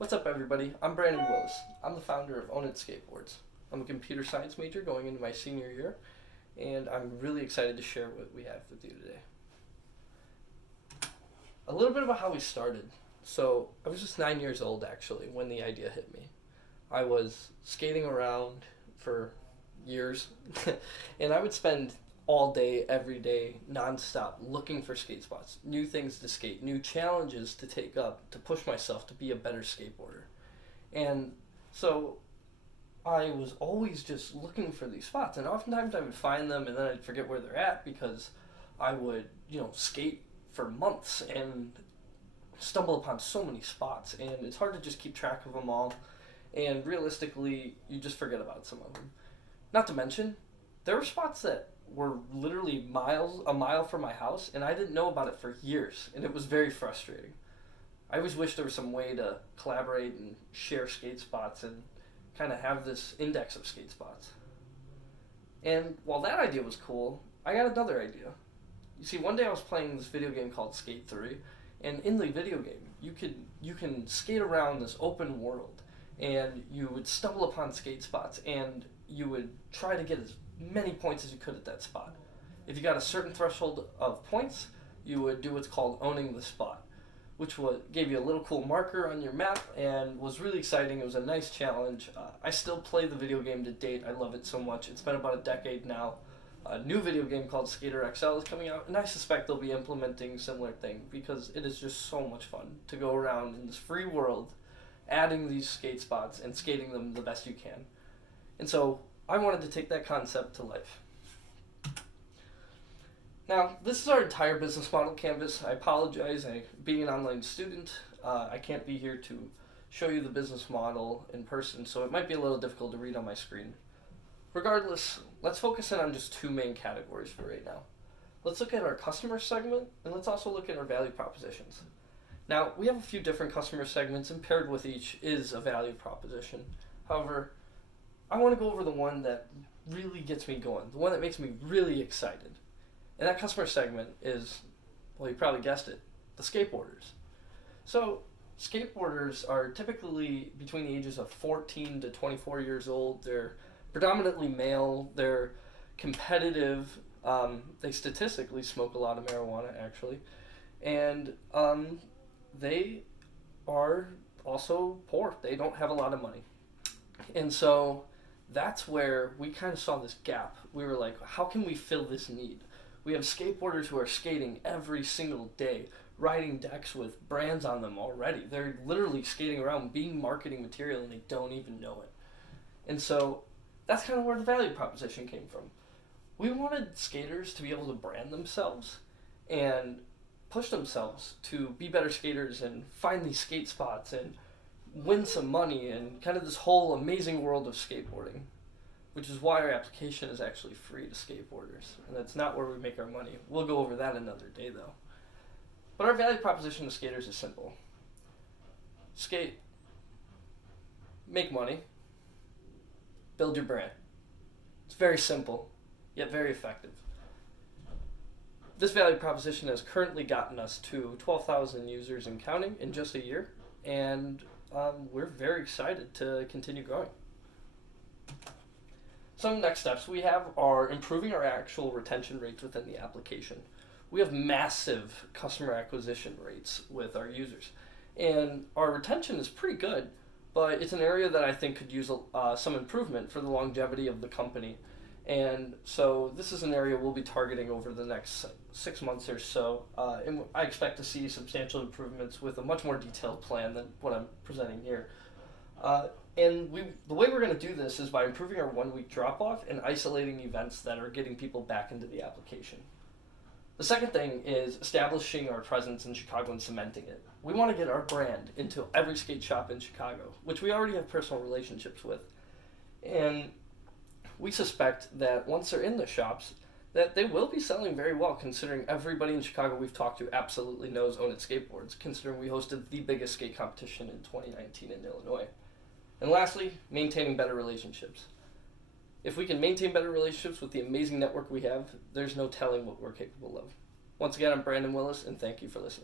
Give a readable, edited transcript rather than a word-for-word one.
What's up, everybody? I'm Brandon Willis. I'm the founder of Own It Skateboards. I'm a computer science major going into my senior year, and I'm really excited to share what we have with you today. A little bit about how we started. So, I was just 9 years old actually when the idea hit me. I was skating around for years, and I would spend all day, every day, nonstop, looking for skate spots, new things to skate, new challenges to take up, to push myself to be a better skateboarder. And so I was always just looking for these spots, and oftentimes I would find them and then I'd forget where they're at because I would, skate for months and stumble upon so many spots, and it's hard to just keep track of them all. And realistically, you just forget about some of them. Not to mention, there were spots that were literally a mile from my house, and I didn't know about it for years, and it was very frustrating. I always wish there was some way to collaborate and share skate spots and kind of have this index of skate spots. And while that idea was cool, I got another idea. You see, one day I was playing this video game called Skate 3, and in the video game, you can skate around this open world, and you would stumble upon skate spots, and you would try to get as many points as you could at that spot. If you got a certain threshold of points, you would do what's called owning the spot, which gave you a little cool marker on your map and was really exciting. It was a nice challenge. I still play the video game to date. I love it so much. It's been about a decade now. A new video game called Skater XL is coming out, and I suspect they'll be implementing a similar thing because it is just so much fun to go around in this free world, adding these skate spots and skating them the best you can. And so I wanted to take that concept to life. Now, this is our entire business model canvas. I apologize. Being an online student, I can't be here to show you the business model in person, so it might be a little difficult to read on my screen. Regardless, let's focus in on just two main categories for right now. Let's look at our customer segment, and let's also look at our value propositions. Now, we have a few different customer segments, and paired with each is a value proposition. However, I want to go over the one that really gets me going, the one that makes me really excited. And that customer segment is, well, you probably guessed it, the skateboarders. So, skateboarders are typically between the ages of 14 to 24 years old. They're predominantly male, they're competitive, they statistically smoke a lot of marijuana actually, and they are also poor. They don't have a lot of money. And so that's where we kind of saw this gap. We were like, how can we fill this need? We have skateboarders who are skating every single day, riding decks with brands on them already. They're literally skating around being marketing material and they don't even know it. And so that's kind of where the value proposition came from. We wanted skaters to be able to brand themselves and push themselves to be better skaters and find these skate spots and win some money and kind of this whole amazing world of skateboarding, which is why our application is actually free to skateboarders, and that's not where we make our money. We'll go over that another day though. But our value proposition to skaters is simple. Skate, make money, build your brand. It's very simple, yet very effective. This value proposition has currently gotten us to 12,000 users and counting in just a year, and we're very excited to continue growing. Some next steps we have are improving our actual retention rates within the application. We have massive customer acquisition rates with our users, and our retention is pretty good, but it's an area that I think could use some improvement for the longevity of the company. And so this is an area we'll be targeting over the next 6 months or so, and I expect to see substantial improvements with a much more detailed plan than what I'm presenting here. And the way we're going to do this is by improving our 1 week drop off and isolating events that are getting people back into the application. The second thing is establishing our presence in Chicago and cementing it. We want to get our brand into every skate shop in Chicago, which we already have personal relationships with. And we suspect that once they're in the shops, that they will be selling very well, considering everybody in Chicago we've talked to absolutely knows Own It Skateboards, considering we hosted the biggest skate competition in 2019 in Illinois. And lastly, maintaining better relationships. If we can maintain better relationships with the amazing network we have, there's no telling what we're capable of. Once again, I'm Brandon Willis, and thank you for listening.